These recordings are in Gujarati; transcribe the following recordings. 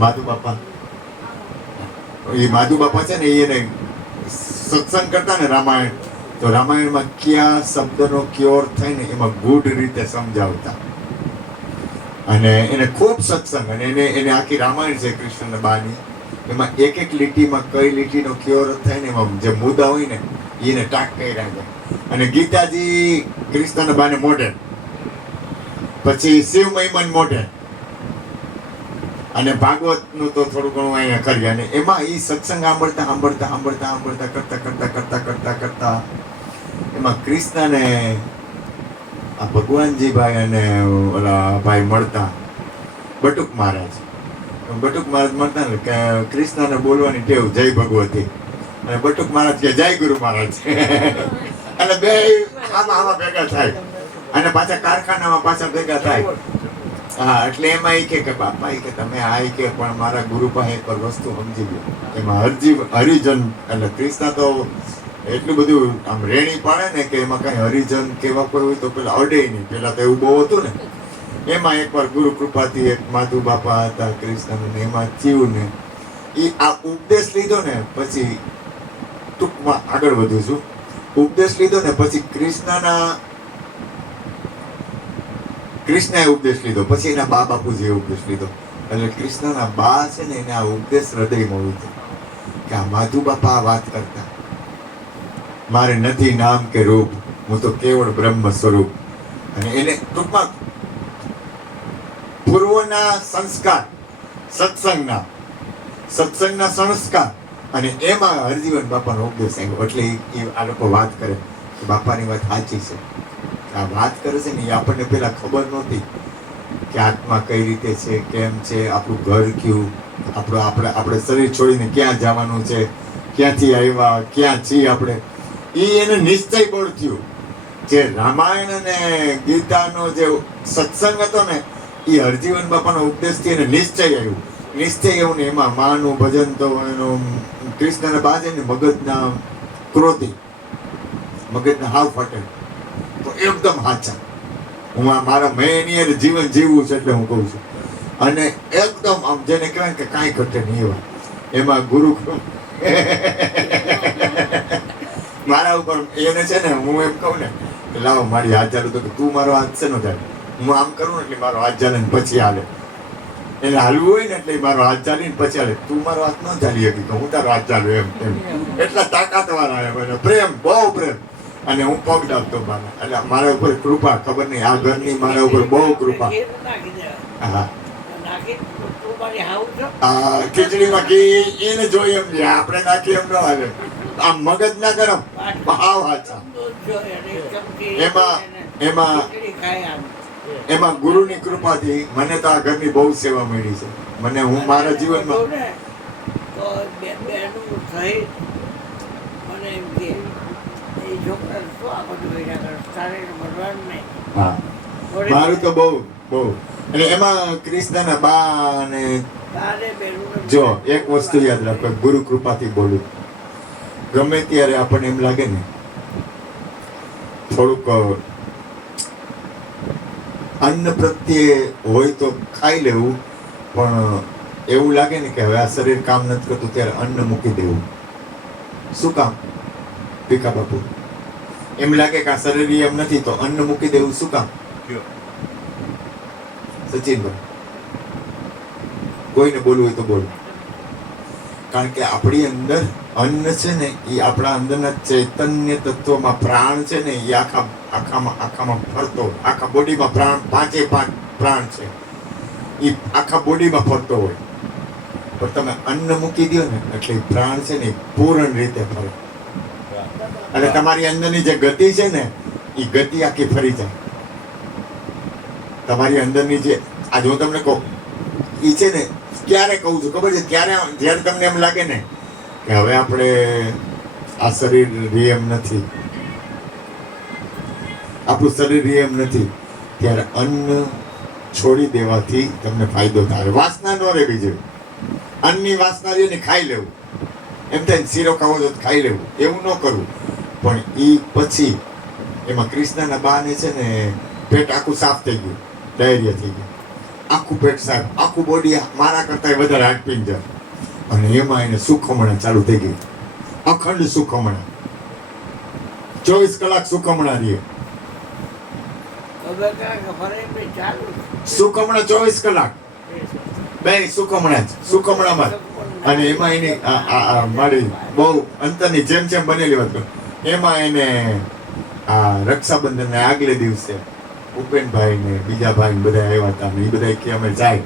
માધુ બાપા, એ માધુ બાપા છે ને એને સત્સંગ કરતા ને રામાયણ, તો રામાયણમાં કયા શબ્દનો કયો અર્થ થાય ને એમાં ગુડ રીતે સમજાવતા. અને એને ખૂબ સત્સંગ, અને એને આખી રામાયણ છે કૃષ્ણ બાની, એમાં એક એક લીટીમાં કઈ લીટીનો કયો અર્થ થાય ને એમાં જે મુદ્દા હોય ને એને ટાક કર્યા છે. અને ગીતાજી કૃષ્ણ બાને મોઢે, પછી શિવ મહિમન મોઢે, અને ભાગવત નું તો થોડું ઘણું અહીંયા કરીએ. અને એમાં એ સત્સંગ સાંભળતા સાંભળતા સાંભળતા સાંભળતા કરતા કરતા કરતા કરતા કરતા એમાં કૃષ્ણને આ ભગવાનજીભાઈ અને ઓલા ભાઈ મળતા, બટુક મહારાજ. બટુક મહારાજ મળતા ને કે કૃષ્ણને બોલવાની ટેવ જય ભગવતી, અને બટુક મહારાજ કે જય ગુરુ મહારાજ. અને બે આમાં ભેગા થાય, અને પાછા કારખાનામાં પાછા ભેગા થાય. હા, એટલે એમાં એ કે બાપા કે તમે આ કે પણ મારા ગુરુ પાસે એક વસ્તુ સમજી ગયો, એમાં હરિજન, એટલે કૃષ્ણ તો એટલું બધું આમ રેણી પાડે ને કે એમાં કઈ હરિજન કેવા કોઈ હોય તો પેલા અડે નહીં. પેલા તો એવું બહુ હતું ને. એમાં એકવાર ગુરુ કૃપાથી એક માધુ બાપા હતા કૃષ્ણ, એમાં થયું ને એ આ ઉપદેશ લીધો ને પછી, ટૂંકમાં આગળ વધું છું, ઉપદેશ લીધો ને પછી કૃષ્ણએ ઉપદેશ લીધો, પછી એના બા બાપુજીએ ઉપદેશ લીધો. એટલે કૃષ્ણના બા છે ને એને આ ઉપદેશ હૃદયમાં ઉતર્યો કે આ માધુ બાપા આ વાત કરતા, મારે નથી નામ કે રૂપ, હું તો કેવળ બ્રહ્મ સ્વરૂપ. અને એને ટૂંકમાં પૂર્વના સંસ્કાર, સત્સંગના સંસ્કાર, અને એમાં હરજીવન બાપાનો ઉપદેશ આવ્યો. એટલે આ લોકો વાત કરે કે બાપાની વાત સાચી છે. આ વાત કરે છે ને એ આપણને પેલા ખબર નહોતી કે આત્મા કઈ રીતે છે, કેમ છે, આપણું ઘર કયું, આપણે શરીર છોડીને ક્યાં જવાનું છે, ક્યાંથી આવ્યા, ક્યાં છીએ આપણે, એને નિશ્ચય બળ થયું. જે રામાયણ અને ગીતાનો જે સત્સંગ હતો ને એ હરજીવન બાપાનો ઉપદેશથી એને નિશ્ચય આવ્યું. નિશ્ચય એવું ને એમાં માનું ભજન તો એનું કૃષ્ણને બાજે ને મગજના ક્રોધી, મગજના હાવ ફાટે તો એકદમ હાચા. હું મેં એની જીવન જીવવું છે એટલે હું કહું છું. અને એકદમ આમ જેને કહેવાય કે કાંઈ ઘટે નહીં એવા. એમાં ગુરુ મારા ઉપર એને છે ને, હું એમ કહું ને લાવો મારી હાથ ચાલુ, તો કે તું મારો હાથ છે નો ચાલે, હું આમ કરું ને એટલે મારો હાથ ચાલે ને પછી હાલે. એને હાલવું હોય ને એટલે મારો હાથ ચાલીને પછી હાલે. તું મારો હાથ ન ચાલી શકી તો હું તારો હાથ ચાલુ, એમ એટલા તાકાત વાળા એમ. પ્રેમ, બહુ પ્રેમ. અને હું પગ ડાબતો મારા, એટલે મારા ઉપર કૃપા, ખબર નહીં આ ઘરની મારા ઉપર બહુ કૃપા. હા, ખીચડીમાં ઘી એને જોઈએ એમ છે, આપણે નાખીએ એમ ન હાલે. આમ મગજ ના ગરમ, હાવ હાચા. એમાં ગુરુની કૃપાથી મને તો આ ઘરની બહુ સેવા મળી છે. મને હું મારા જીવનમાં મારું તો બહુ બહુ. અને એમાં કૃષ્ણના બા અને જો એક વસ્તુ યાદ રાખો, ગુરુ કૃપાથી બોલું. ગમે ત્યારે આપણને એમ લાગે ને થોડુંક અન્ન પ્રત્યે હોય તો ખાઈ લેવું, પણ એવું લાગે ને કે હવે આ શરીર કામ નથી કરતું ત્યારે અન્ન મૂકી દેવું. શું કામ ભીખા બાપુ? એમ લાગે કે આ શરીર એમ નથી તો અન્ન મૂકી દેવું શું કામ? સચિનભાઈ, કોઈને બોલવું હોય તો બોલો. કારણ કે આપણી અંદર અન્ન છે ને એ આપણા અંદરના ચૈતન્ય તત્વમાં, પ્રાણ છે ને એ આખામાં ફરતો, આખા બોડીમાં પ્રાણ, 5 પ્રાણ છે એ આખા બોડીમાં ફરતો હોય. પણ તમે અન્ન મૂકી દો ને એટલે પ્રાણ છે ને પૂર્ણ રીતે ફરે, અને તમારી અંદરની જે ગતિ છે ને એ ગતિ આખી ફરી જાય. તમારી અંદરની જે આજે હું તમને કહું એ છે ને, ક્યારે કહું છું ખબર છે? જ્યારે તમને એમ લાગે ને કે હવે આપણે આ શરીર એમ નથી, આપણું શરીર એમ નથી, ત્યારે અન્ન છોડી દેવાથી તમને ફાયદો થાય. વાસના ન રહેવી જોઈએ. અન્નની વાસના રહીને ખાઈ લેવું, એમ થાય શીરો ખાવો તો ખાઈ લેવું, એવું ન કરવું. પણ એ પછી એમાં કૃષ્ણના બાને છે ને પેટ આખું સાફ થઈ ગયું, ડાયરિયા થઈ ગયું. આખું પેટ સાહેબ, આખું બોડી મારા કરતા વધારે હાડપિંજર, અને એમાં એને સુખમણા ચાલુ થઈ ગઈ, અખંડ સુખમણા, 24 કલાક સુખમણા રહે, સુખમણા 24 કલાક, બે સુખમણા જ, સુખમણામાં જ. અને એમાં એની મારી બહુ અંતરની જેમ જેમ બનેલી વાત કરું, એમાં એને આ રક્ષાબંધન આગલે દિવસે ઉપેનભાઈ ને બીજા ભાઈ બધા આવ્યા હતા, એ બધા કે અમે જાય,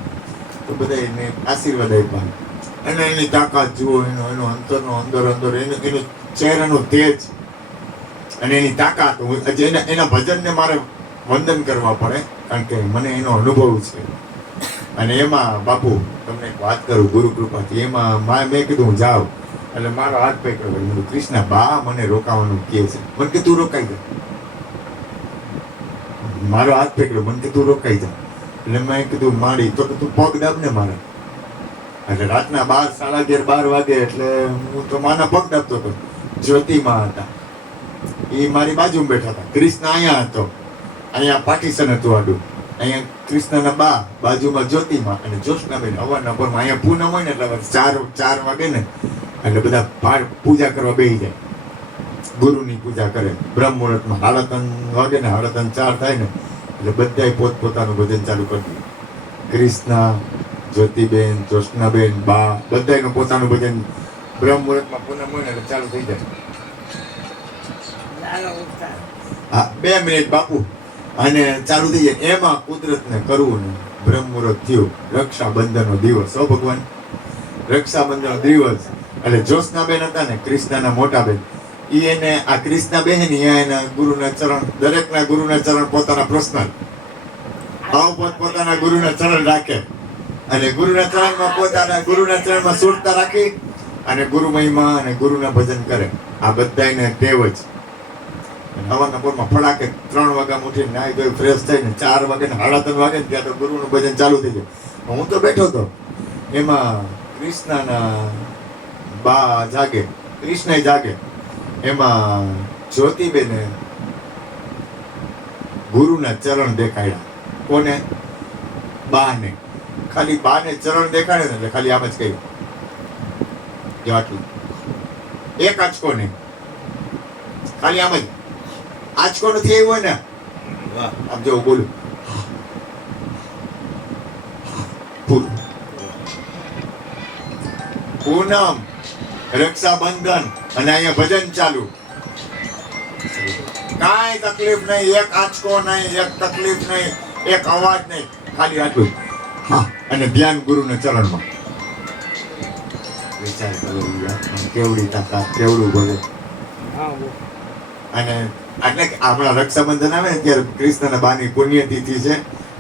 તો બધા એને આશીર્વાદ આપ્યા. અને એની તાકાત જુઓ, એનો અંતરનો અંદર એનું ચહેરાનું તેજ અને એની તાકાત. એના ભજનને મારે વંદન કરવા પડે, કારણ કે મને એનો અનુભવ છે. અને એમાં બાપુ તમને એક વાત કરું ગુરુ કૃપાથી, એમાં મેં કીધું હું જાઉં, એટલે મારો હાથ પકડ્યો, મેં કીધું કૃષ્ણા બા મને રોકાવાનું કહે છે, મને કે તું રોકાઈ જા. મારો હાથ પકડ્યો, મને કે તું રોકાઈ જા. એટલે મેં કીધું માડી તો તું પગ દાબ ને મારે. એટલે રાતના 11, 12 વાગે, એટલે હું તો માના પગ દાબતો હતો. જ્યોતિમાં હતા, એ મારી બાજુમાં બેઠા હતા. કૃષ્ણ અહીંયા હતો, અહીંયા પાર્ટીશન હતું આડું, અહીંયા કૃષ્ણના બા બાજુમાં જ્યોતિમાં, અને જોશનાબેન અવારનવાર અહીંયા પૂનમ હોય ને એટલે 4 વાગે ને એટલે બધા પૂજા કરવા બેસી જાય, ગુરુની પૂજા કરે. બ્રહ્મ મુહૂર્તમાં 3:30 વાગે ને 3:30, 4 થાય ને એટલે બધા પોતપોતાનું ભજન ચાલુ કરી દે. કૃષ્ણ, જ્યોતિબેન, જોશનાબેન, બા બધાનું પોતાનું ભજન બ્રહ્મ મુહૂર્તમાં પૂનમ હોય ને એટલે ચાલુ થઈ જાય. હા 2 મિનિટ બાપુ, અને ચાલુ થઈ જાય. એમાં કુદરતને કરવું ને બ્રહ્મ મુહૂર્ત થયું, રક્ષાબંધનનો દિવસ. ઓ ભગવાન, રક્ષાબંધનનો દિવસ. એટલે જોશનાબેન હતા ને કૃષ્ણના મોટા બેન, એને આ કૃષ્ણા બેન એના ગુરુના ચરણ, દરેકના ગુરુના ચરણ પોતાના પર્સનલ, પોતાના ગુરુના ચરણ રાખે, અને ગુરુના ચરણમાં સુરતા રાખી અને ગુરુ મહિમા અને ગુરુના ભજન કરે. આ બધાને ટેવ જ. સવારના પોરમાં ફડાકે 3 વાગ્યા ઉઠીને નાઈ ધોઈ ફ્રેશ થઈને 4 વાગે ને 3:30 વાગે ત્યાં તો ગુરુનું ભજન ચાલુ થઈ જાય. હું તો બેઠો હતો, એમાં કૃષ્ણના બા જાગે, કૃષ્ણ જાગે, એમાં જ્યોતિબેને ગુરુના ચરણ દેખાડ્યા. કોને? બાને. ખાલી બાને ચરણ દેખાડે ને એટલે ખાલી આમ જ કહ્યું, જો આટલું, એક આંચકો નહીં, ખાલી આમ જ. આંચકો નથી આવ્યો હોય ને, આમ જો બોલું પૂરું. પૂનમ, રક્ષાબંધન, અને અહીંયા ભજન ચાલુ. કાંઈ તકલીફ નહીં, એક આંચકો નહીં, એક તકલીફ નહીં, એક અવાજ નહીં, ખાલી આટલું. હા, અને ધ્યાન ગુરુના ચરણમાં. વિચાર કરો કેવડી તાકાત, કેવડું બોલે. અને એટલે હમણાં રક્ષાબંધન આવે ને ત્યારે કૃષ્ણના બાની પુણ્યતિથિ છે,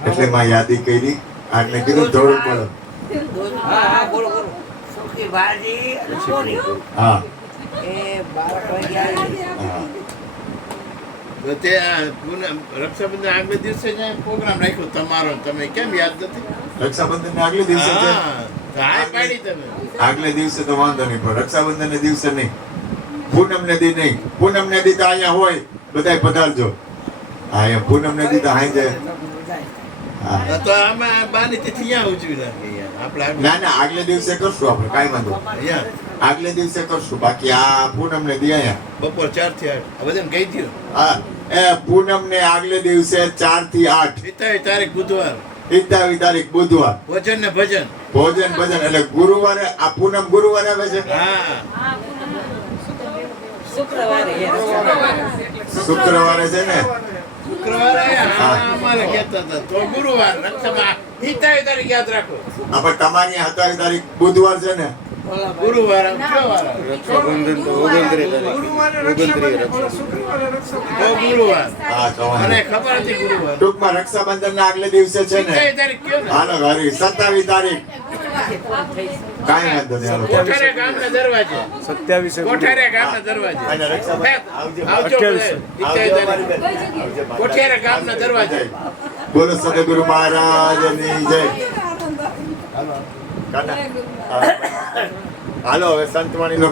એટલે માં યાદી કરી. આટલે કીધું થોડું બોલો. હા રક્ષાબંધન આગલે દિવસે પ્રોગ્રામ રાખ્યો તમારો, તમે કેમ યાદ નથી? રક્ષાબંધન આગલે દિવસે છે. આગલે દિવસે તો વાંધો નહીં, પણ રક્ષાબંધન ને દિવસે નહીં. પૂનમ ને દી નહીં. પૂનમ ને દી તો અહીંયા હોય, બધા પધારજો. અહીંયા પૂનમ ને દી તો હાંજે. તો આમાં બાની તિથિ અહીંયા ઉજવી નાખીએ આપણે. ના આગલે દિવસે કરશું આપણે, કાંઈ વાંધો. આગલે દિવસે કરશું, બાકી આ પૂનમ ને દી અહીંયા બપોર 4 થી 8 બધાને કહી દો. હા, એ પૂનમ ને આગલે દિવસે 4 થી 8, 27 તારીખ બુધવાર, 27 તારીખ બુધવાર, ભજન ને ભજન, ભજન. એટલે ગુરુવારે આ પૂનમ ગુરુવારે આવે છે. હા, શુક્રવારે છે ને? શુક્રવારે અમારે કહેતા હતા તો ગુરુવાર. રક્ષામાં 27 તારીખ યાદ રાખો. આપણે તમારી 27 તારીખ બુધવાર છે ને? ગુરુવાર રક્ષાબંધન તો 29 ગુરુવાર. હા, તો મને ખબર હતી ગુરુવાર. ટૂંકમાં રક્ષાબંધન ના આગલે દિવસે છે ને? 27 તારીખ કયો ને? હાલો હરી 27 તારીખ. કાંઈ વાંધો નહીં. કોઠારિયા ગામના દરવાજે, 27 કોઠારિયા ગામના દરવાજે અને રક્ષાબંધન આવજો. 27 તારીખ કોઠારિયા ગામના દરવાજે. બોલો સદગુરુ મહારાજની જય. હાલો હવે સંતવાણી નો